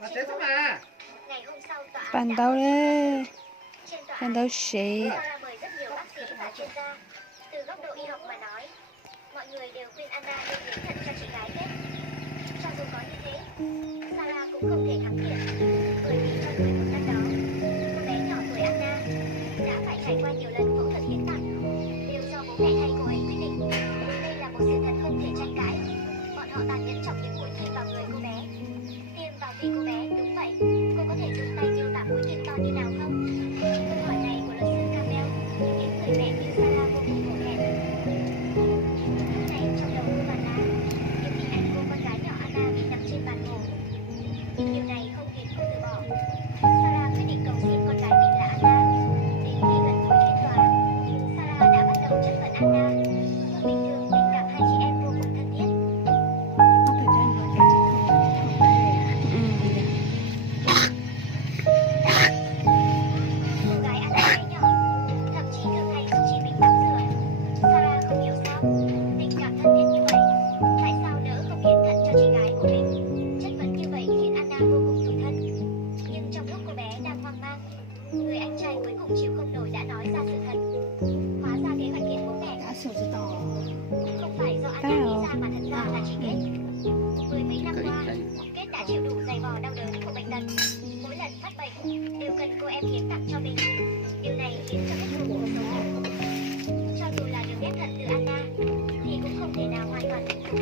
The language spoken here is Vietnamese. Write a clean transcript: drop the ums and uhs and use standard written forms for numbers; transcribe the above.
Ngày hôm sau, tòa án Bạn đã đâu mở đấy? trên tòa Bạn án. đâu xí? Sarah mời rất nhiều bác sĩ và chuyên gia. Từ góc độ y học mà nói, mọi người đều khuyên Anna nên hiến thận cho chị gái hết. Cho dù có như thế, Sarah cũng không thể thắng kiện, bởi vì trong 11 năm đó, cô bé nhỏ tuổi Anna đã phải trải qua nhiều lần phẫu thuật hiến tặng, đều do bố mẹ hay cô ấy quyết định. Đây là một sự thật không thể tranh cãi. Bọn họ tàn nhẫn chọc những mũi kim vào người cô bé, tiêm vào vì cô bé. Đúng vậy, cô có thể dùng tay miêu tả mũi kim to như nào không? Câu hỏi này của luật sư Campbell khiến người mẹ như Sarah vô cùng hổ thẹn. Lúc này trong đầu cô toàn là những hình ảnh cô con gái nhỏ Anna bị nằm trên bàn mổ. Nhưng điều này không khiến cô từ bỏ. Sarah quyết định cầu xin con gái mình là Anna. Đến khi gần cuối phiên tòa, Sarah đã bắt đầu chất vấn Anna. Bình thường tình cảm hai chị em vô cùng thân thiết. Không thể cho em hỏi cái chứ không không đây Ừ. Cô gái Anna bé nhỏ, thậm chí thường hay giúp chị mình tắm rửa. Sarah không hiểu sao tình cảm thân thiết như vậy, tại sao nỡ không hiến thận cho chị gái của mình. Chất vấn như vậy khiến Anna vô cùng tủi thân. Nhưng trong lúc cô bé đang hoang mang, người anh trai cuối cùng chịu không nổi đã nói ra sự thật. Hóa ra kế hoạch kiện bố mẹ đã sửa cho tỏ không phải do Anna nghĩ ra mà thật ra là chị Kết. Mười mấy năm qua, Kết đã chịu đủ dày vò đau đớn của bệnh tật. Mỗi lần phát bệnh đều cần cô em hiến tặng cho mình. Điều này khiến cho Kết vô cùng xấu hổ. Cho dù là được ghép thận từ Anna thì cũng không thể nào hoàn toàn hạnh phúc.